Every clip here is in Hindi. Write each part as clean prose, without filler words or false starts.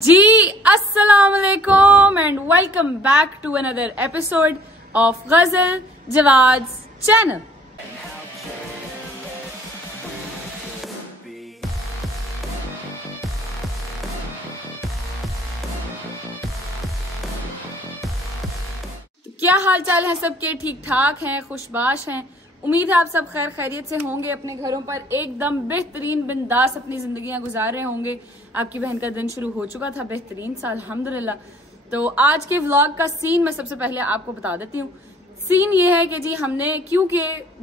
जी अस्सलाम वालेकुम and welcome back to another episode of Ghazal Jawaz channel. क्या हाल चाल है सबके? ठीक ठाक हैं, खुशबाश हैं। उम्मीद है आप सब खैर खैरियत से होंगे, अपने घरों पर एकदम बेहतरीन बिंदास अपनी जिंदगियां गुजार रहे होंगे। आपकी बहन का दिन शुरू हो चुका था बेहतरीन सा, अल्हम्दुलिल्लाह। तो आज के व्लॉग का सीन मैं सबसे पहले आपको बता देती हूँ। सीन ये है कि जी हमने, क्योंकि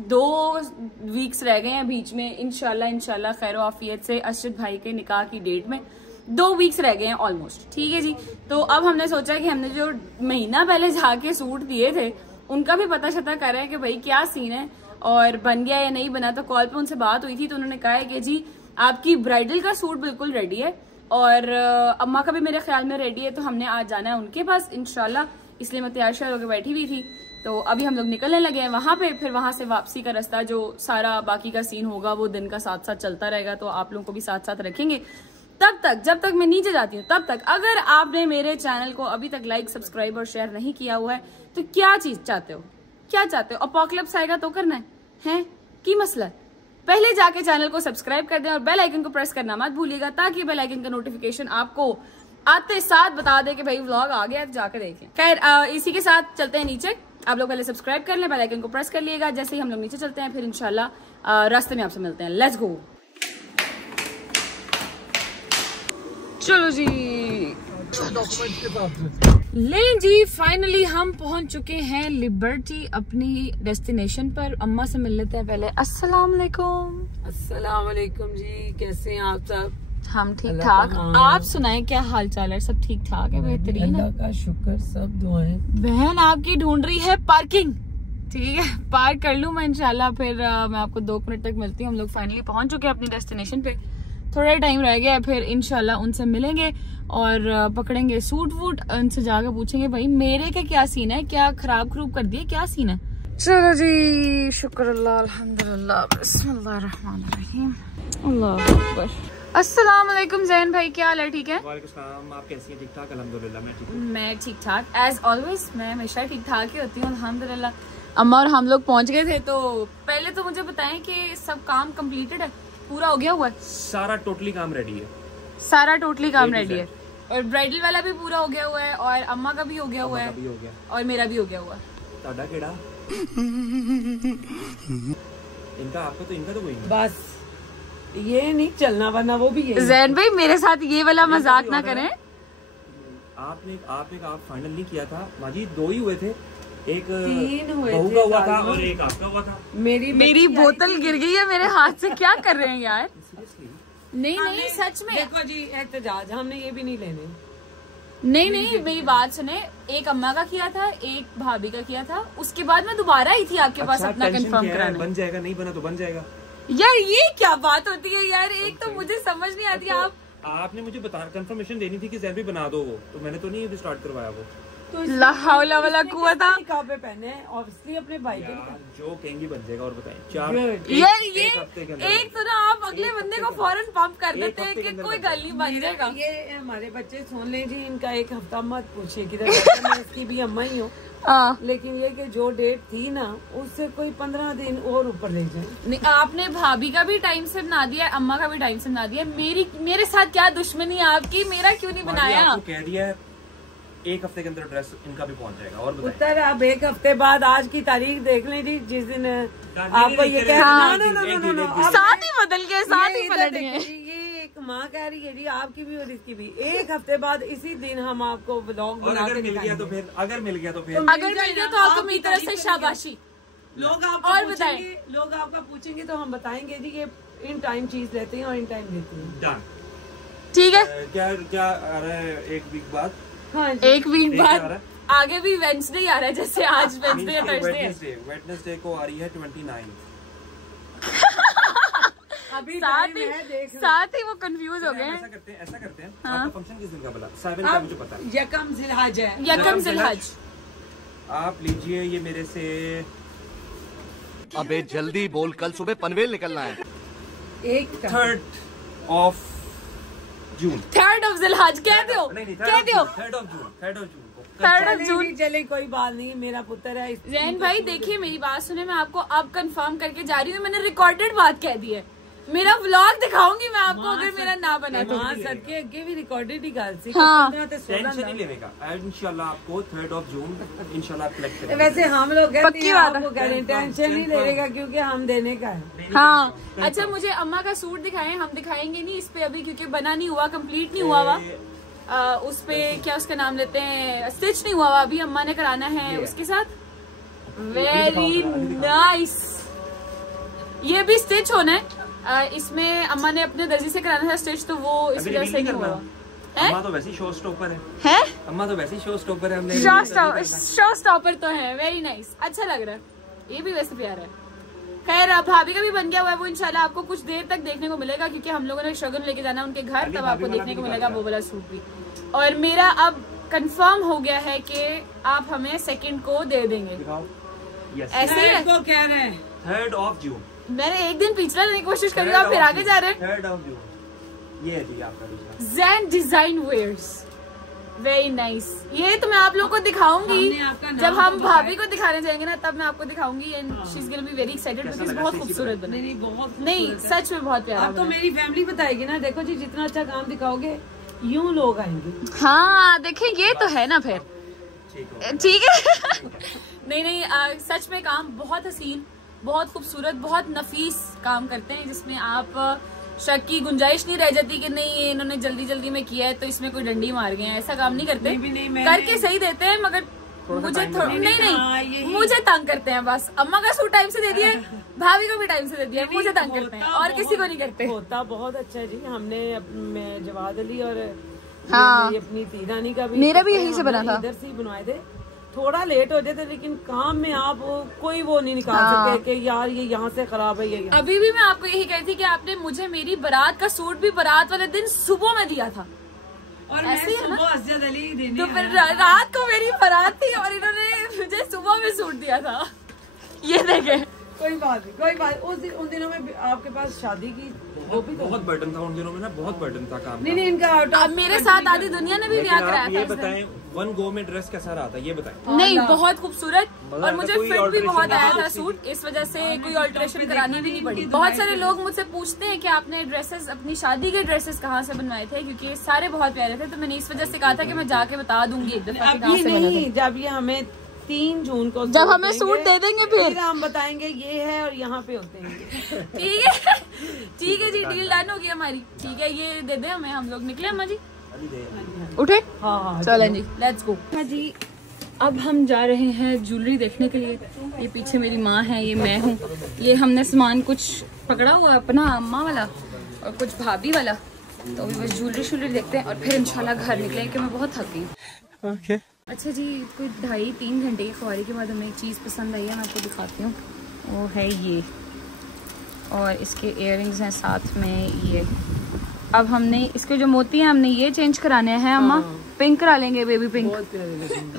2 वीक्स रह गए हैं बीच में, इंशाल्लाह खैर आफियत से अरशद भाई के निकाह की डेट में 2 वीक्स रह गए हैं ऑलमोस्ट, ठीक है जी। तो अब हमने सोचा कि हमने जो महीना पहले जाके सूट दिए थे उनका भी पता शता कर रहे हैं कि भाई क्या सीन है और बन गया या नहीं बना। तो कॉल पे उनसे बात हुई थी तो उन्होंने कहा है कि जी आपकी ब्राइडल का सूट बिल्कुल रेडी है और अम्मा का भी मेरे ख्याल में रेडी है। तो हमने आज जाना है उनके पास इंशाल्लाह, इसलिए मैं तैयार श्यार होकर बैठी हुई थी। तो अभी हम लोग निकलने लगे हैं वहां पे, फिर वहां से वापसी का रास्ता जो सारा बाकी का सीन होगा वो दिन का साथ साथ चलता रहेगा, तो आप लोगों को भी साथ साथ रखेंगे। तब तक जब तक मैं नीचे जाती हूँ तब तक अगर आपने मेरे चैनल को अभी तक लाइक सब्सक्राइब और शेयर नहीं किया हुआ है तो क्या चीज चाहते हो, क्या चाहते हो? अपोकलिप्स आएगा तो करना है की मसला? पहले जाके चैनल को सब्सक्राइब कर दें और बेल आइकन को प्रेस करना मत भूलिएगा, ताकि बेल आइकन का नोटिफिकेशन आपको आते साथ बता दे कि भाई व्लॉग आ गया है, जाकर देखें। खैर इसी के साथ चलते हैं नीचे। आप लोग पहले सब्सक्राइब कर लें, बेल आइकन को प्रेस कर लिएगा। जैसे ही हम लोग नीचे चलते हैं फिर इंशाल्लाह रास्ते में आपसे मिलते हैं। लेट्स गो, चलो जी ले जी। फाइनली हम पहुंच चुके हैं लिबर्टी अपनी डेस्टिनेशन पर। अम्मा से मिल लेते हैं पहले। अस्सलाम वालेकुम। अस्सलाम वालेकुम जी, कैसे हैं आप सब? हम ठीक ठाक, आप सुनाएं क्या हाल चाल है? सब ठीक ठाक है, बेहतरीन है, अल्लाह का शुक्र, सब दुआएं। बहन आपकी ढूंढ रही है पार्किंग, ठीक है पार्क कर लूं मैं इंशाल्लाह, फिर मैं आपको 2 मिनट तक मिलती हूँ। हम लोग फाइनली पहुंच चुके हैं अपनी डेस्टिनेशन पे, थोड़ा टाइम रह गया है, फिर इंशाल्लाह उनसे मिलेंगे और पकड़ेंगे सूट वूट। उनसे जाकर पूछेंगे भाई मेरे का क्या सीन है, क्या खराब कर दिए, क्या सीन है। चलो जी, शुक्र अल्लाह, अल्हम्दुलिल्लाह, बिस्मिल्लाहिर्रहमानिर्रहीम, अल्लाह अकबर। अस्सलाम वालेकुम जैन भाई, क्या हाल है? ठीक है, वालेकुम सलाम। आप कैसी हैं? ठीक ठाक अल्हम्दुलिल्लाह, मैं ठीक हूँ। मैं ठीक ठाक एज ऑलवेज, मैं हमेशा ठीक ठाक ही होती हूँ अल्हम्दुलिल्लाह। अम्मा और हम लोग पहुंच गए थे। तो पहले तो मुझे बताएं कि सब काम कम्प्लीटेड है, पूरा हो गया हुआ है? सारा टोटली काम रेडी है, सारा टोटली काम रेडी है और ब्राइडल वाला भी पूरा हो गया हुआ है और अम्मा का भी हो गया हुआ है और मेरा भी हो गया हुआ है। ताड़ा केड़ा इनका आपका तो इनका तो कोई नहीं, बस ये नहीं चलना वरना वो भी है। जैन भाई मेरे साथ ये वाला मजाक ना करें। आपने आप फाइनल नहीं किया था माजी, 2 ही हुए थे, एक 3 हुए बहू थे का हुआ था और एक आपका हुआ था। मेरी बोतल गिर गई है मेरे हाथ से, क्या कर रहे हैं यार? सीरियसली नहीं सच में। देखो जी, एहतजाज हमने ये भी नहीं लेने। नहीं मेरी बात सुने, एक अम्मा का किया था, एक भाभी का किया था, उसके बाद मैं दोबारा आई थी आपके पास अपना कंफर्म कराने। बन जाएगा, नहीं बना तो बन जाएगा। यार ये क्या बात होती है यार, एक तो मुझे समझ नहीं आती। आपने मुझे कंफर्मेशन देनी थी कि जैन भी बना दो वो, तो मैंने तो नहीं अभी स्टार्ट करवाया वो। तो ला हौला वाला कुव्वता। निकाह पे पहने ऑब्वियसली अपने भाई के। जो कहेंगी बन जाएगा। और बताएं 4 यार ये हफ्ते के अंदर एक तो ना आप अगले बंदे को फौरन पंप कर देते हैं कि कोई गल नहीं बन जाएगा। ये हमारे बच्चे सुन लें जी, इनका 1 हफ्ता मत पूछिए किधर मैं इसकी भी अम्मा ही हूँ, लेकिन ये कि जो डेट थी ना उससे कोई 15 दिन और ऊपर ले जाए। नहीं, आपने भाभी का भी टाइम से बना दिया, अम्मा का भी टाइम से बना दिया। मेरे साथ क्या दुश्मनी है आपकी? मेरा क्यों नहीं बनाया? आपको कह दिया 1 हफ्ते के अंदर ड्रेस इनका भी पहुंच जाएगा। और बताएं। उत्तर आप 1 हफ्ते बाद आज की तारीख देख लें जी, जिस दिन आपको ये कह नो साथ ही बदल गए, साथ ही पलट गए। ये एक माँ कह रही है जी, आपकी भी और इसकी भी। 1 हफ्ते बाद इसी दिन हम आपको व्लॉग बना के मिल गया तो फिर अगर मिल गया तो आपको मेरी तरफ से शाबाशी। लोग आपको और बताएंगे, लोग आपका पूछेंगे तो हम बताएंगे जी ये इन टाइम चीज लेते हैं और इन टाइम लेते हैं। डन, ठीक है। क्या आ रहा है 1 वीक बाद? हाँ, 1 वीक बाद आगे भी वेडनेसडे आ रहा है, जैसे आज वेडनेसडे या थर्सडे। वेडनेसडे को आ रही है 29। अभी साथ ही वो कंफ्यूज हो गए। ऐसा करते हैं आपका फंक्शन किस दिन का बोला? 7 का मुझे पता है, यकम जिलहज है। यकम जिलहज। आप लीजिए ये मेरे से। अबे जल्दी बोल, कल सुबह पनवेल निकलना है। 3rd of June. 3rd of जिलहज कह दो, कह दो 3rd of जून। चले कोई बात नहीं, मेरा पुत्र है। जैन भाई देखिए मेरी बात सुने, मैं आपको अब कंफर्म करके जा रही हूँ, मैंने रिकॉर्डेड बात कह दी है। मेरा व्लॉग दिखाऊंगी मैं आपको अगर मेरा ना बना तो। सबके अगे भी रिकॉर्डेड ही गल सी। हाँ। टेंशन नहीं लेगा, इंशाल्लाह आपको 3rd of जून इंशाल्लाह कलेक्ट करेंगे। वैसे हम लोग पक्की बात आपको कह रहे हैं टेंशन नहीं लेगा क्योंकि हम देने का है। हाँ अच्छा मुझे अम्मा का सूट दिखाएं, हम दिखाएंगे नहीं इस पे अभी क्योंकि बना नहीं हुआ, कंप्लीट नहीं हुआ हुआ। उस पे क्या उसका नाम लेते हैं, स्टिच नहीं हुआ हुआ अभी, अम्मा ने कराना है उसके साथ। वेरी नाइस, ये भी स्टिच होना है। इसमें अम्मा ने अपने दर्जी से कराना था स्टिच, तो वो इस वजह से नहीं हुआ। अम्मा तो वैसे ही शो स्टॉपर है। अम्मा तो वैसे ही शो स्टॉपर है। हमने शो स्टॉपर तो है। वेरी नाइस, अच्छा लग रहा है, ये भी वैसे प्यारा है। खैर भाभी का भी बन गया हुआ है, वो इंशाल्लाह आपको कुछ देर तक देखने को मिलेगा क्योंकि हम लोगों ने शगुन लेके जाना है उनके घर, तब आपको देखने को मिलेगा वो वाला सूट भी। और मेरा अब कंफर्म हो गया है कि आप हमें 2nd को दे देंगे। ऐसे ही कह रहे हैं 3rd of जून। मैंने एक दिन पिछला लेने की कोशिश करी, आप फिर आगे जा रहे हैं। 3rd of जून ये है जी आपका दूसरा ज़ैन डिजाइन वेयर्स। वेरी नाइस, ये तो मैं आप लोगों को दिखाऊंगी जब हम भाभी को दिखाने जाएंगे ना, तब मैं आपको दिखाऊंगी। And she is gonna be very excited because बहुत खूबसूरत बना। नहीं सच में बहुत प्यारा। अब तो मेरी फैमिली बताएगी ना, देखो जी जितना अच्छा काम दिखाओगे यूं लोग आएंगे। हाँ देखें ये तो है ना, फिर ठीक है। नहीं सच में काम बहुत हसीन, बहुत खूबसूरत, बहुत नफीस काम करते हैं जिसमें आप शक की गुंजाइश नहीं रह जाती कि नहीं ये इन्होंने जल्दी जल्दी में किया है तो इसमें कोई डंडी मार गए हैं। ऐसा काम नहीं करते, करके सही देते हैं, मगर मुझे नहीं मुझे तंग करते हैं बस। अम्मा का सूट टाइम से दे दिया, भाभी को भी टाइम से दे दिया, मुझे तंग करते हैं और किसी को नहीं करते। होता बहुत अच्छा है जी। हमने जवाद अली और हाँ अपनी तीरानी का भी, मेरा भी यहीं से बना था, इधर से ही बनवाए थे। थोड़ा लेट हो जाते लेकिन काम में आप कोई वो नहीं निकाल सकते कि यार ये यहाँ से खराब है। ये अभी भी मैं आपको यही कही थी कि आपने मुझे मेरी बारात का सूट भी बारात वाले दिन सुबह में दिया था, और ऐसे ही है तो फिर रात को मेरी बारात थी और इन्होंने मुझे सुबह में सूट दिया था। ये देखे कोई बात नहीं, कोई बात। उन दिनों में आपके पास शादी की वो भी बहुत बर्डन था उन दिनों में ना, बहुत बर्डन था काम। नहीं इनका अब मेरे साथ आधी दुनिया ने भी ब्याह कराया था। ये बताएं 1 गो में ड्रेस कैसा रहा था, ये बताएं। नहीं बहुत खूबसूरत, और मुझे फिट भी बहुत आया था सूट, इस वजह से कोई ऑल्ट्रेशन करानी भी नहीं पड़ी। बहुत सारे लोग मुझसे पूछते हैं कि आपने ड्रेसेस, अपनी शादी के ड्रेसेस कहाँ से बनवाए थे, क्योंकि सारे बहुत प्यारे थे, तो मैंने इस वजह से कहा था कि मैं जाके बता दूंगी एक दफा। नहीं जब ये हमें 3 जून को जब हमें सूट दे देंगे फिर हम बताएंगे ये है और यहाँ पे होते हैं। ठीक है जी, डील डन होगी हमारी। ठीक है ये दे दे हमें, हम लोग निकले अम्मा जी, उठे। हाँ चलें जी, लेट्स गो। जी अब हम जा रहे हैं ज्वेलरी देखने के लिए। ये पीछे मेरी माँ है, ये मैं हूँ। ये हमने सामान कुछ पकड़ा हुआ है अपना अम्मा वाला और कुछ भाभी वाला, तो अभी बस ज्वेलरी देखते हैं और फिर इंशाल्लाह घर निकलेंगे क्योंकि मैं बहुत थक गई। ओके अच्छा जी, कोई 2.5-3 घंटे की ख्वारी के बाद हमें एक चीज़ पसंद आई है, मैं आपको दिखाती हूँ। वो है ये, और इसके इयररिंग्स हैं साथ में ये। अब हमने इसके जो मोती हैं हमने ये चेंज कराने हैं अम्मा। पिंक करा लेंगे, बेबी पिंक।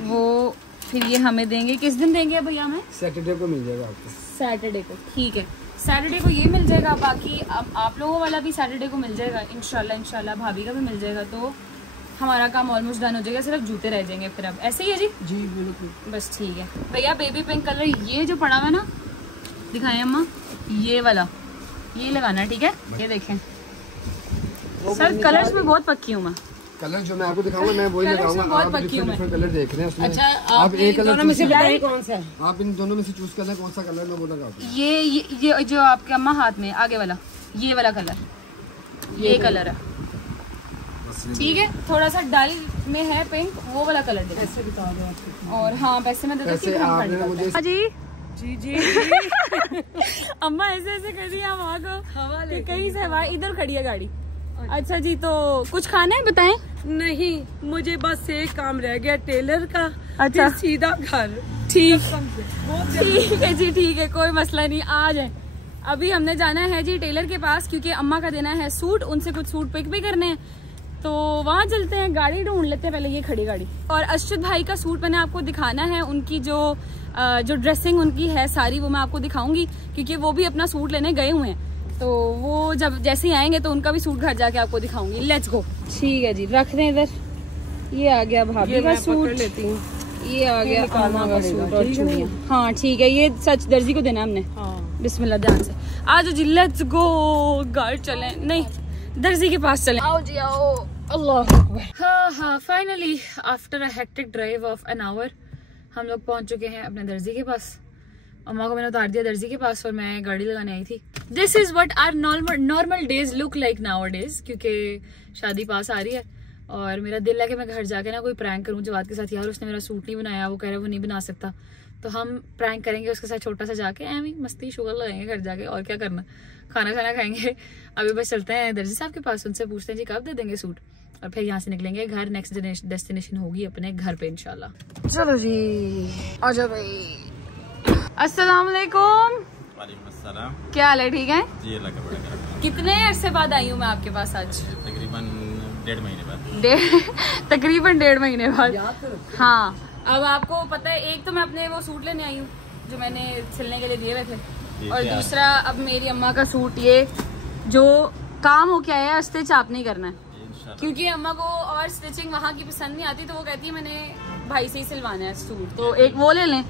वो फिर ये हमें देंगे, किस दिन देंगे भैया हमें? सैटरडे को मिल जाएगा आपको। सैटरडे को, ठीक है सैटरडे को ये मिल जाएगा। बाकी अब आप लोगों वाला भी सैटरडे को मिल जाएगा इंशाल्लाह। भाभी का भी मिल जाएगा, तो हमारा काम ऑलमोस्ट डन हो जाएगा, सिर्फ जूते रह जाएंगे फिर। अब ऐसे ही है जी? जी बिल्कुल, बस ठीक है भैया। बेबी पिंक कलर ये जो पड़ा हुआ है ना, दिखाएं अम्मा, ये वाला ये लगाना है, ठीक है? ये देखें सर, कलर्स में बहुत पक्की हूँ मैं। कलर जो मैं आपको दिखाऊंगा मैं वही लगाऊंगा। बहुत पक्की हूँ मैं। कलर देख रहे हैं उसमें। अच्छा आप एक कलर में से बताइए कौन सा? आप इन दोनों में से चूज करना कौन सा कलर मैं वो लगाऊंगा। ये जो आपके अम्मा हाथ में आगे वाला, ये वाला कलर, ये कलर है, ठीक है? थोड़ा सा डल में है पिंक, वो वाला कलर दे। ऐसे बता दो। और हाँ पैसे में दे दो जी जी अम्मा ऐसे ऐसे कर रही है हवा को, कहीं से हवा इधर खड़ी है गाड़ी। अच्छा जी, तो कुछ खाना है बताएं? नहीं, मुझे बस एक काम रह गया टेलर का। अच्छा, सीधा घर। ठीक है जी, ठीक है, कोई मसला नहीं, आ जाए। अभी हमने जाना है जी टेलर के पास क्योंकि अम्मा का देना है सूट, उनसे कुछ सूट पिक भी करने हैं, तो वहाँ चलते हैं, गाड़ी ढूंढ लेते हैं पहले, ये खड़ी गाड़ी। और अर्शद भाई का सूट मैंने आपको दिखाना है, उनकी जो ड्रेसिंग उनकी है सारी वो मैं आपको दिखाऊंगी क्योंकि वो भी अपना सूट लेने गए हुए हैं। तो वो जब जैसे ही आएंगे तो उनका भी सूट घर जाके आपको दिखाऊंगी। Let's go. ठीक है जी, रख दें इधर। ये आ गया भाभी का सूट लेती हूँ, ये आ गया अम्मा का सूट और चूड़ियाँ। हाँ ठीक है, ये सच दर्जी को देना हमने। बिस्मिल्लाह ध्यान से। आज जी लेट्स गो, घर चलें, नहीं दर्जी के पास चलें। आओ जी आओ। अल्लाह अकबर। हाँ finally after a hectic drive of an hour हम लोग पहुंच चुके हैं अपने दर्जी के पास। अम्मा को मैंने उतार दिया दर्जी के पास और मैं गाड़ी लगाने आई थी। This is what our normal days look like now days, क्योंकि शादी पास आ रही है और मेरा दिल है कि मैं घर जाके ना कोई प्रैंक करूं जवाद के साथ। यार उसने मेरा सूट नहीं बनाया, वो कह रहा है वो नहीं बना सकता, तो हम प्रैंक करेंगे उसके साथ छोटा सा जाके, एवं मस्ती शुगर लगाएंगे घर जाके। और क्या करना, खाना खाएंगे। अभी बस चलते हैं दर्जी साहब के पास, उनसे पूछते हैं जी कब दे देंगे सूट, और फिर यहाँ से निकलेंगे घर। नेक्स्ट डेस्टिनेशन होगी अपने घर पे इंशाल्लाह। चलो जी आ जाओ भाई। अस्सलाम वालेकुम। वालेकुम अस्सलाम। क्या हाल है? ठीक है जी, अल्लाह का बड़ा करम। कितने अरसे बाद आई हूँ मैं आपके पास आज? तकरीबन 1.5 महीने बाद। तकरीबन 1.5 महीने बाद। हाँ, अब आपको पता है, एक तो मैं अपने वो सूट लेने आई हूँ जो मैंने सिलने के लिए दिए हुए थे, और दूसरा अब मेरी अम्मा का सूट, ये जो काम हो क्या है स्टिच आप नहीं करना है, क्योंकि अम्मा को और स्टिचिंग वहाँ की पसंद नहीं आती, तो वो कहती है मैंने भाई से ही सिलवाना है सूट, तो एक वो ले लें।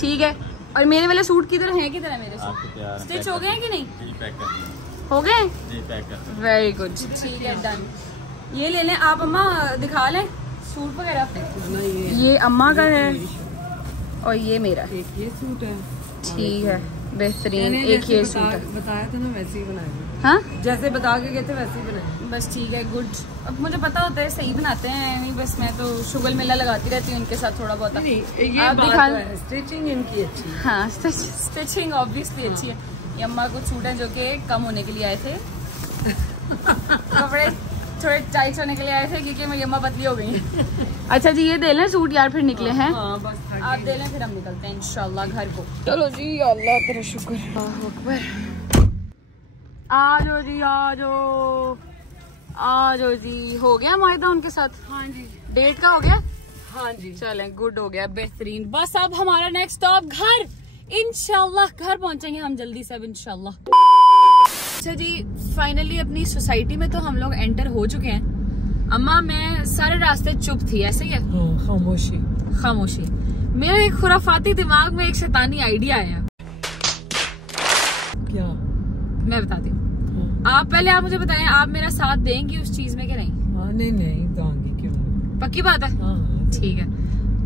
ठीक है, और मेरे वाले सूट किधर है मेरे सूट स्टिच हो गए हैं कि नहीं? हो गए? वेरी गुड, ठीक है डन। ये ले लें आप अम्मा, दिखा लें सूट वगैरह। ये अम्मा का है और ये मेरा। एक ये सूट है। ठीक है, बेहतरीन। एक ये सूट है, बताया था ना वैसे ही बनाएंगे। हाँ जैसे बता के गए थे वैसे ही बनाए। बस ठीक है, गुड। अब मुझे पता होता है सही बनाते हैं, नहीं बस मैं तो शुगर मेला लगाती रहती हूँ उनके साथ थोड़ा बहुत। आप दिखा, स्टिचिंग इनकी अच्छी है। हाँ स्टिचिंग ऑब्वियसली अच्छी है। ये अम्मा कुछ सूट है जो कि कम होने के लिए आए थे, कपड़े थोड़े टाइट होने के लिए आए थे क्योंकि मेरी अम्मा पतली हो गई है। अच्छा जी, ये दे लें सूट यार, फिर निकले हैं। आप दे लें, फिर हम निकलते हैं इंशाल्लाह घर को। चलो जी, अल्लाह तेरा शुक्र। अकबर, आ जाओ जी, आ जाओ जी। हो गया माहिदा उनके साथ? हाँ जी। डेट का हो गया? हाँ जी। चलें, गुड हो गया, बेहतरीन। बस अब हमारा नेक्स्ट स्टॉप घर, इंशाल्लाह घर पहुंचेंगे हम जल्दी से अब इंशाल्लाह। अच्छा जी, फाइनली अपनी सोसाइटी में तो हम लोग एंटर हो चुके हैं। अम्मा मैं सारे रास्ते चुप थी, ऐसे ही है? खामोशी। मेरे एक खुराफाती दिमाग में एक शैतानी आइडिया आया। क्या? मैं बताती हूँ। आप पहले आप मुझे बताएं, आप मेरा साथ देंगी उस चीज में कि नहीं? नहीं दूंगी, क्यों? पक्की बात है? ठीक है।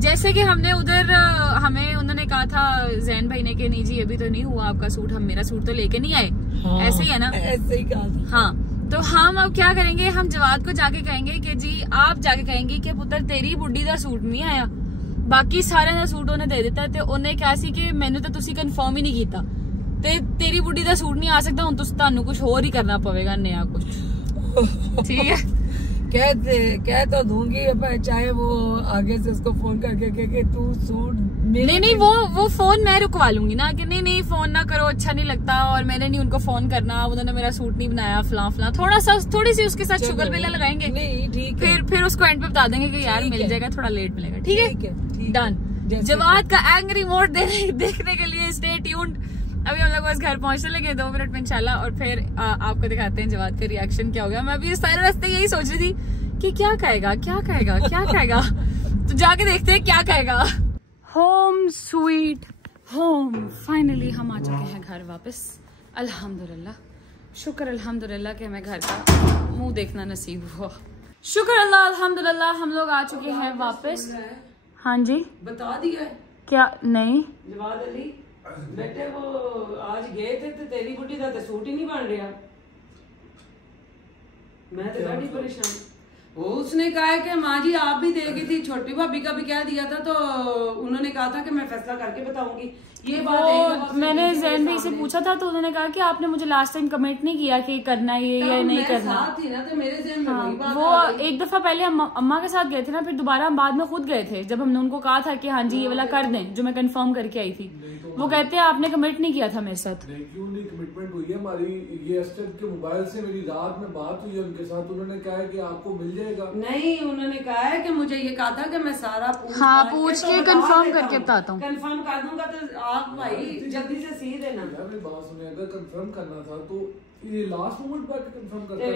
जैसे कि हमने उधर, हमें उन्होंने कहा था जैन भाई ने कि नहीं जी अभी तो नहीं हुआ आपका सूट, हम मेरा सूट तो लेके नहीं आए। ऐसे ही है ना? ऐसे ही कहा। हाँ, तो हम अब क्या करेंगे, हम जवाद को जाके कहेंगे कि जी आप जाके कहेंगे कि पुत्र तेरी बुढ़ी दा सूट नहीं आया, बाकी सारे दा सूट उन्हें दे दिता, तो उन्हें क्या सी कि मैनू तो तुसी कन्फर्म ही नहीं किया, तेरी बुढ़ी दा सूट नहीं आ सकता, हुण तुहानू कुछ होर ही करना पवेगा, नया कुछ। ठीक है, कह तो दूंगी, चाहे वो आगे से उसको फोन करके कि तू सूट नहीं वो फोन मैं रुकवा लूंगी ना, कि नहीं फोन ना करो, अच्छा नहीं लगता, और मैंने नहीं उनको फोन करना, उन्होंने मेरा सूट नहीं बनाया, फलां थोड़ी सी उसके साथ शुगर मेला लगाएंगे। नहीं ठीक है, फिर उसको एंड पे बता देंगे कि यार मिल जाएगा, थोड़ा लेट मिलेगा। ठीक है, डन। जवाद का एंग्री मोड देखने के लिए स्टे ट्यून्ड। अभी हम लोग बस घर पहुंचने लगे 2 मिनट में इंशाल्लाह, और फिर आपको दिखाते हैं जवाद का रिएक्शन क्या हो गया। मैं अभी सारे रास्ते यही सोच रही थी कि क्या कहेगा तो जाके देखते हैं क्या कहेगा। होम स्वीट होम, फाइनली हम आ चुके हैं घर वापस। अल्हम्दुलिल्लाह, शुक्र अल्हम्दुलिल्लाह कि हमें घर का मुंह देखना नसीब हुआ। शुक्र अल्लाह, अल्हम्दुलिल्लाह हम लोग आ चुके हैं वापस। हाँ जी, बता दिया है क्या? नहीं जवाद अली बेटे, वो आज गए थे तो तेरी बुढ़ी का तो सूट ही नहीं बन रहा। मैं तो बड़ी परेशान। वो उसने कहा है कि माँ जी आप भी देगी थी, छोटी भाभी का भी कह दिया था, तो उन्होंने कहा था कि मैं फैसला करके बताऊंगी। ये बात मैंने जैन भाई से पूछा था, तो उन्होंने कहा कि आपने मुझे लास्ट टाइम कमेंट नहीं किया कि करना है ये या नहीं करना। साथ थी ना, तो मेरे ज़हन में वही बात वो एक दफा पहले अम्मा के साथ गए थे ना, फिर दोबारा हम बाद में खुद गए थे, जब हमने उनको कहा था कि हाँ जी ये वाला कर दें, जो मैं कंफर्म करके आई थी। वो कहते हैं आपने कमिट नहीं किया था मेरे साथ। क्यों नहीं कमिटमेंट हुई है हमारी? ये एस्टेट के मोबाइल से मेरी रात में बात हुई है उनके साथ, उन्होंने कहा है कि आपको मिल जाएगा। नहीं, उन्होंने कहा है कि मुझे ये कहा था कि मैं सारा पूछ के कंफर्म करके बताता हूँ। कंफर्म कर दूंगा, तो आप भाई जल्दी से सी देना। मेरी बात सुनिए, अगर कंफर्म करना था तो ये लास्ट मोमेंट पर कंफर्म करता है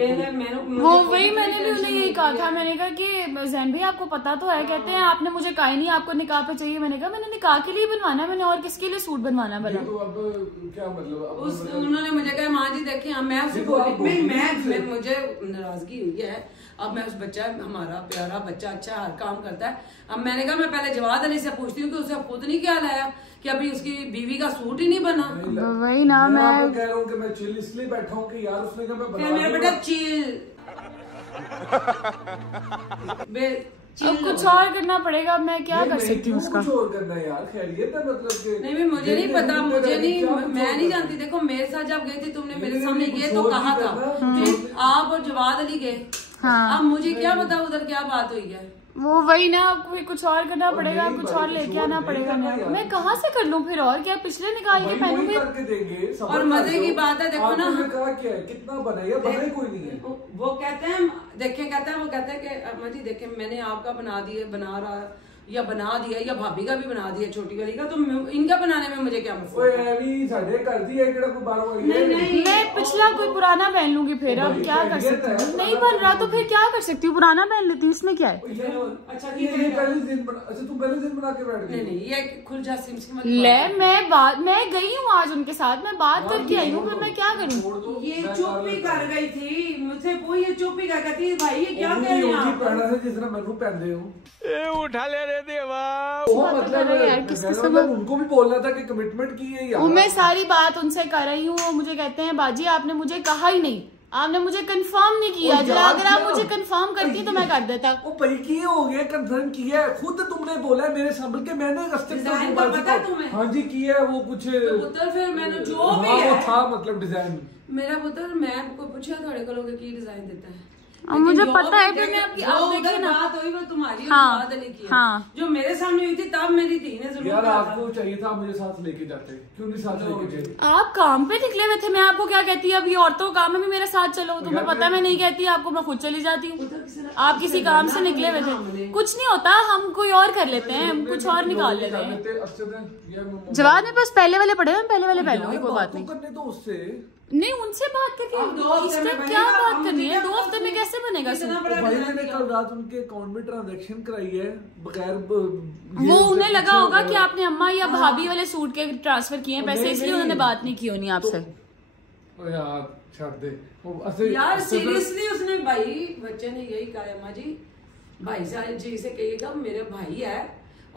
वो वही मैंने भी उन्हें यही कहा था। मैंने कहा कि जैन भाई आपको पता तो है, कहते हैं आपने मुझे कहा ही नहीं आपको निकाह पे चाहिए। मैंने कहा मैंने निकाह के लिए बनवाना है, मैंने और किसके लिए सूट बनवाना है भला। तो अब क्या मतलब उन्होंने मुझे कहा माँ जी देखिए मैं उसे बोली मैं मुझे नाराजगी हुई है। अब मैं उस बच्चा हमारा प्यारा बच्चा अच्छा हर काम करता है। अब मैंने कहा मैं पहले जवाद अली से पूछती हूँ कि उसे खुद नहीं क्या लाया कि अभी उसकी बीवी का सूट ही नहीं बना। वही ना मैं कह रहा हूँ कि मैं चिल इसलिए बैठा हूँ कि यार उसने कहा मैं फिर मेरा बेटा चिल अब कुछ और करना पड़ेगा। अब मैं क्या कर सकती हूँ उसका। कुछ और करना है यार, खैरियत है मतलब कि नहीं मुझे नहीं पता, मुझे नहीं, मैं नहीं जानती। देखो मेरे साथ जब गई थी तुमने मेरे सामने ये तो कहा था कि आप और जवाद अली गए। अब मुझे क्या पता उधर क्या बात हुई है। वो वही ना, कोई कुछ और करना पड़ेगा, कुछ और लेके आना पड़ेगा। मैं कहाँ से कर लूँ फिर और क्या, पिछले निकाल के पहनूंगी। और मजे की बात है देखो ना कहा क्या है, कितना बना है, बना ही कोई नहीं है। वो कहते हैं देखें, वो कहते हैं कि अम्मा जी देखें मैंने आपका बना रहा या बना दिया या भाभी का भी बना दिया छोटी वाली का, तो इनका बनाने में मुझे क्या मैं पिछला कोई पुराना पहन लूंगी फिर। अब क्या कर सकती हूँ, नहीं बन रहा तो फिर क्या कर सकती हूँ, पुराना पहन लेती हूँ, इसमें क्या है। अच्छा तुम पहले दिन बना के बैठ गई। नहीं ये खुल जा सिम ले मैं गई हूँ आज उनके साथ, मैं बात करके आई हूँ, फिर मैं क्या करूँ। ये चुप ही कर गई थी मुझसे, वो ये चुप ही कर गई थी। भाई ये क्या कह रहे हैं आप, जिस तरह मैं पहन रही हूँ उठा ले रे देवा। मतलब उनको भी बोलना था कि कमिटमेंट की है यार। मैं सारी बात उनसे कर रही हूँ, वो मुझे कहते हैं बाजी आपने मुझे कहा ही नहीं, आपने मुझे कंफर्म नहीं किया। अगर आप मुझे कंफर्म करती तो मैं कर देता। वो किए हो गए, कंफर्म किया है, खुद तुमने बोला है मेरे सामने के मैंने पता तुम्हें। हाँ जी किया है वो कुछ पुत्र, फिर मैंने जो भी है वो था मतलब डिजाइन मेरा पुत्र, मैं आपको पूछा थोड़े को लोग की डिजाइन देता है। मुझे पता है फिर मैं आपकी आप देखिए ना बात हुई वो तुम्हारी हाँ, हाँ। जो मेरे सामने हुई थी तब मेरी थी ने जरूर यार आपको चाहिए था मुझे साथ लेके जाते, क्यों नहीं साथ लेके जाते। आप काम पे निकले हुए थे, मैं आपको क्या कहती अब ये औरतों काम में भी मेरे साथ चलो, तुम्हें पता मैं नहीं कहती आपको, मैं खुद चली जाती हूँ। आप किसी काम से निकले हुए थे, कुछ नहीं होता, हम कोई और कर लेते हैं, हम कुछ और निकाल लेते हैं। जवाब में बस पहले वाले पड़े हैं, पहले वाले पहन लूंगी, कोई बात नहीं। करने तो उससे नहीं उनसे बात करके इस टाइम क्या बात करनी है, 2 हफ्ते में कैसे बनेगा सूट। भाई मैंने कल रात उनके अकाउंट में ट्रांजैक्शन कराई है बगैर वो उन्हें लगा होगा कि आपने अम्मा या भाभी वाले सूट के ट्रांसफर किए हैं पैसे, इसलिए उन्होंने बात नहीं की होनी आपसे। यार छोड़ दे यार सीरियसली उसने भाई बच्चे ने यही कहा अम्मा जी भाई साहब जी से कहिएगा मेरे भाई है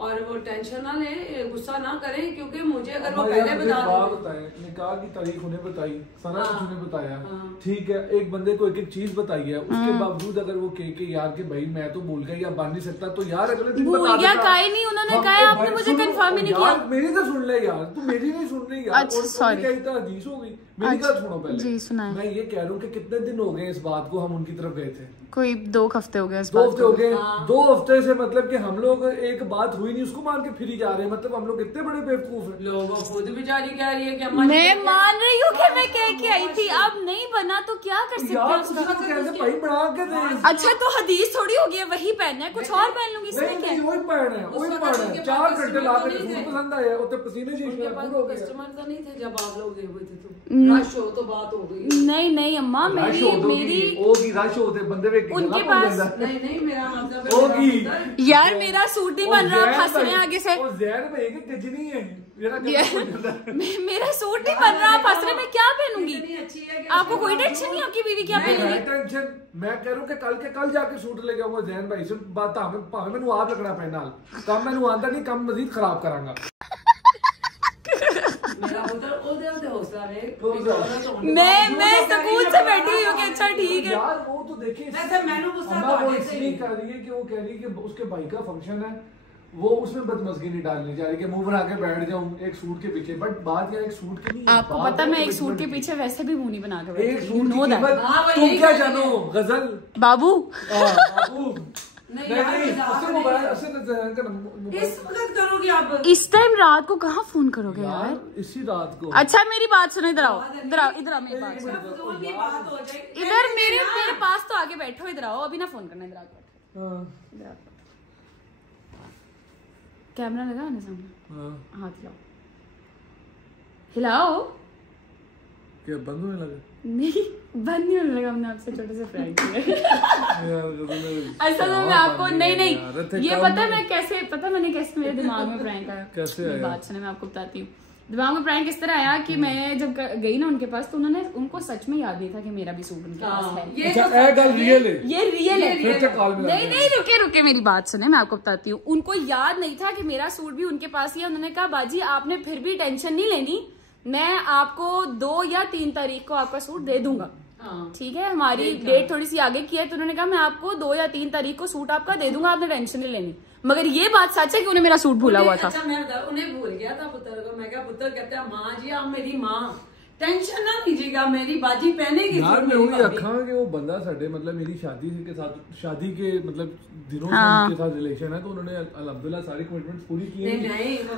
और वो टेंशन ना ले, गुस्सा ना करें, क्योंकि मुझे अगर वो पहले बता निकाह की तारीख उन्हें बताई, सारा कुछ उन्हें बताया, ठीक है। एक बंदे को एक चीज बताई है, उसके बावजूद अगर वो कहे कि यार कि भाई मैं तो भूल गया या बन नहीं सकता, तो यार अगले दिन भूल गया काहे नहीं, उन्होंने कहा आपने मुझे कंफर्म ही नहीं किया। मेरी तो सुन ले यार, तू मेरी नहीं सुन रही यार। अच्छा सॉरी, हदीस हो गई, मेरी बात सुनो पहले जी सुनाए। मैं ये कह रहा हूँ कि कितने दिन हो गए इस बात को, हम उनकी तरफ गए थे, कोई 2 हफ्ते हो गए। 2 हफ्ते हो गए, 2 हफ्ते से मतलब कि हम लोग एक बात हुई नहीं उसको मान के फिर जा रहे हैं, मतलब हम लोग कितने बड़े बेवकूफ हैं। लोग खुद बेचारी कह रही है कि मैं मान रही हूँ कि मैं कह के आई थी, अब नहीं बना तो क्या कर सकते हैं उसका। भाई बना के दे। अच्छा तो हदीस थोड़ी होगी है, वही पहनना है, कुछ और पहन लूंगी इसमें क्या है। वही पहनना है, वही पहनना है। 4 घंटे ला के सूट पसंद आया, उतने पसीने से कस्टमर तो नहीं थे जब आप लोग गए हुए थे, तो रश हो तो बात हो गई। नहीं अम्मा मेरी होगी रश होते बंदे उनके पास नहीं मेरा मतलब यार मेरा सूट नहीं बन रहा, फंस रहे हैं आगे से। मेरा सूट नहीं बन रहा, फंस रहे, मैं क्या पहनूंगी। आपको कोई टेंशन नहीं, आपकी बीवी क्या पहनेगी। टेंशन मैं कह रहा हूँ कि कल जाके सूट लेके आऊंगा जैन भाई से, बात भावे मैंने आप लगना पैना कम मैंने आंदा नहीं, कम मजीद खराब करांगा। मैं सुकून से बैठी हुई हूँ कि अच्छा ठीक है यार। वो तो देखिए वो इसलिए कर रही है कि वो कह रही है कि उसके भाई का फंक्शन है, वो उसमें बदमजगी नहीं डालनी चाह रही कि मुंह बना के बैठ जाऊं एक सूट के पीछे। बट बात यार एक सूट की नहीं, आपको पता मैं एक सूट के पीछे वैसे भी मुंह नहीं बना के एक सूट की कीमत तुम क्या जानो गजल बाबू। इस टाइम रात को कहाँ फोन करोगे यार, इसी रात को। अच्छा मेरी बात सुनो, इधर आओ मेरी बात सुनो, इधर मेरे पास तो आगे बैठो, इधर आओ, अभी ना फोन करना, इधर आओ। कैमरा लगा ना सामने, हाथ हिलाओ, क्या बंद होने लगा? नहीं बंद नहीं होने लगा, हमने आपसे छोटे से प्रैंक किया। असल में मैं आपको नहीं ये पता है मैं कैसे, पता मैंने कैसे मेरे दिमाग में प्रैंक आया, कैसे बात सुने मैं आपको बताती हूँ। दिमाग में प्रैंक इस तरह आया कि मैं जब गई ना उनके पास तो उनको सच में याद नहीं था कि मेरा भी सूट उनके पास है। ये रियल है। नहीं रुके मेरी बात सुने, मैं आपको बताती हूँ। उनको याद नहीं था कि मेरा सूट भी उनके पास ही है। उन्होंने कहा बाजी आपने फिर भी टेंशन नहीं लेनी, मैं आपको 2 या 3 तारीख को आपका सूट दे दूंगा, ठीक है। हमारी डेट थोड़ी सी आगे की है तो उन्होंने कहा मैं आपको 2 या 3 तारीख को सूट आपका दे दूंगा, आपने टेंशन नहीं लेनी। मगर ये बात सच है कि उन्हें मेरा सूट भूला हुआ था। अच्छा मैं उन्हें भूल गया था पुत्र को। मैं क्या पुत्र कहते हैं माँ जी आप मेरी माँ, टेंशन ना लीजिएगा, मेरी बाजी पहनेगी। यार मैं वही रखा कि वो बंदा साढ़े मतलब मेरी शादी के मतलब दिनों से उनके साथ रिलेशन है तो उन्होंने अल्हम्दुलिल्लाह सारी कमिटमेंट्स पूरी की हैं।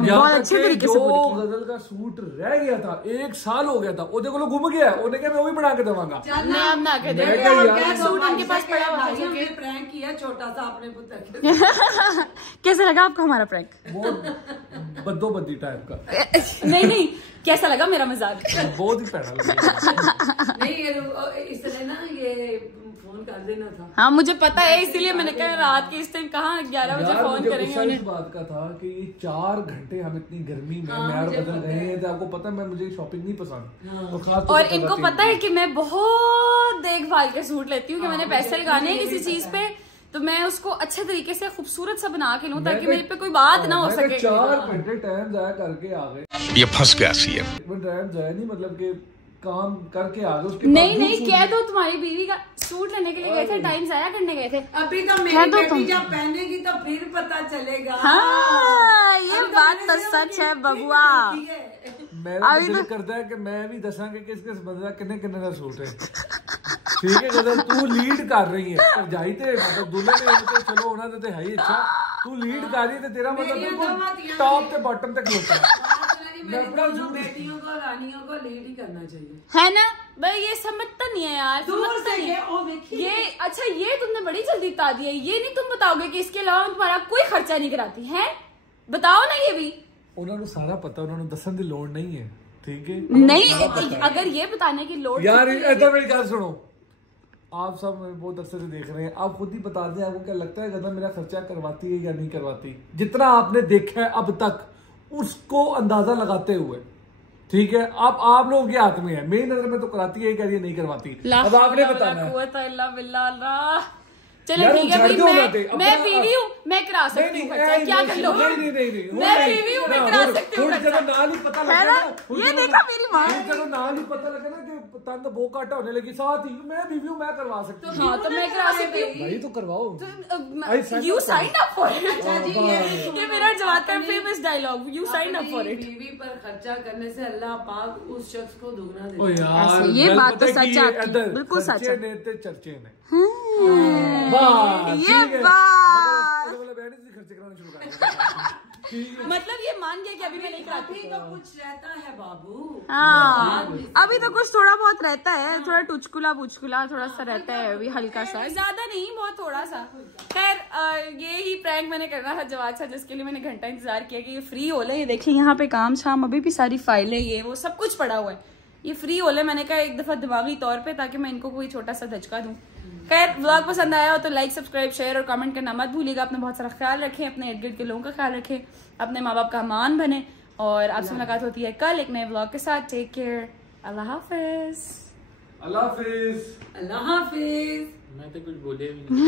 बहुत अच्छे तरीके से पूरी की। गजल का सूट रह गया था, 1 साल हो गया था, वो देखो गुम गया, उन्हें क्या मैं वो भी बना के दूंगा। सूट उनके पास पड़ा हुआ है, प्रैंक किया छोटा सा अपने पुत्र। कैसा लगा आपको हमारा प्रैंक? बहुत बद्दोबद्दी टाइप का। नहीं कैसा लगा मेरा मजाक? बहुत ही पैड़ा लगा। नहीं इसलिए ना ये फोन कर देना था। हाँ मुझे पता है, इसीलिए मैंने कहा रात के इस टाइम कहाँ 11 बजे फोन करेंगे उन्हें। इस बात का था कि ये 4 घंटे हम इतनी गर्मी में मैर बदल गए हैं तो आपको पता है मुझे शॉपिंग नहीं पसंद। और इनको पता है कि मैं बहुत देखभाल के सूट लेती हूँ कि मैंने पैसे लगाने हैं किसी चीज पे तो मैं उसको अच्छे तरीके से खूबसूरत सा बना के लूं ताकि मेरे पे कोई बात ना हो सके। 4 घंटे टाइम जाया करके आ गए, ये फंस गया सी है। टाइम जाया नहीं मतलब कि काम करके आ गए। उसके नहीं कह दो तुम्हारी बीवी का सूट लेने के लिए गए थे, टाइम जाया करने गए थे। अभी तो मेरी बेटी जब पहनेगी तो फिर पता चलेगा। हाँ ये बात तो सच है बबुआ। मेरा दिल करता है कि मैं भी दसा कि किस बंदा किन्ने का सूट है, ठीक है। गजल तू लीड कर रही है जाई थे मतलब दूल्हे ने तो चलो होना तो है ही। अच्छा तू लीड कर रही है तेरा मतलब बिल्कुल टॉप से बॉटम तक होता है। बेटियों को रानियों को लीड ही करना चाहिए, है ना भाई? ये समझता नहीं है यार, समझता नहीं ये। अच्छा ये तुमने बड़ी जल्दी बता दिया, ये नहीं तुम बताओगे कि इसके अलावा तुम्हारा कोई खर्चा नहीं कराती है? बताओ ना ये भी। उन्होंने सारा पता, उन्होंने दसन की लोड़ नहीं है, ठीक है। नहीं अगर ये बताने की लोड़ यार ऐसा मेरी बात सुनो, आप सब बहुत अरसे से देख रहे हैं, आप खुद ही बता दें आपको क्या लगता है गदर मेरा खर्चा करवाती है या नहीं करवाती? जितना आपने देखा है अब तक उसको अंदाजा लगाते हुए, ठीक है। आप लोगों के हाथ में है, मेरी नजर में तो कराती है क्या नहीं करवाती, अब आपने बताना है। चलो ठीक है भाई, मैं बीवी हूँ, मैं करा सकती हूँ खर्चा, क्या कर लो? नहीं मैं बीवी हूँ, मैं करा सकती हूँ खर्चा। नाल ही पता लगा ना, ये देखा मेरी माँ, जब नाल ही पता लगा ना कि तंग बो काटा होने लगी, साथ ही मैं बीवी हूँ, मैं करवा सकती हूँ। हाँ तो मैं करा सकती हूँ भाई, तो करवाओ। You sign up for it. ये मेरा जवाब का famous dialogue, you sign up for it. बीवी पर खर्चा करने से अल्लाह पाक उस शख्स को दुगना देता है। ये बात तो सच है, बिल्कुल सच है। चर्चे में ये बात मतलब ये मान गया कि अभी मैं नहीं कराती तो कुछ रहता है बाबू। हाँ अभी तो कुछ थोड़ा बहुत रहता है, थोड़ा टुचकुला बुचकुला थोड़ा सा रहता है अभी, हल्का सा, ज्यादा नहीं, बहुत थोड़ा सा। खैर ये ही प्रैंक मैंने करना था जवाब था, जिसके लिए मैंने घंटा इंतजार किया कि ये फ्री हो ले। ये देखिए यहाँ पे काम शाम अभी भी सारी फाइलें ये वो सब कुछ पड़ा हुआ है, ये फ्री हो ले। मैंने कहा एक दफा दिमागी तौर पे ताकि मैं इनको कोई छोटा सा धचका दूं। खैर व्लॉग पसंद आया हो तो लाइक सब्सक्राइब शेयर और कमेंट करना मत भूलिएगा। अपना बहुत सारा ख्याल रखें, अपने इर्द गिर्द के लोगों का ख्याल रखें, अपने माँ बाप का मान बने। और आपसे मुलाकात होती है कल एक नए व्लॉग के साथ। टेक केयर, अल्लाह हाफिज। अल्लाह हाफिज। अल्लाह हाफिज। मैं तो कुछ बोले भी नहीं।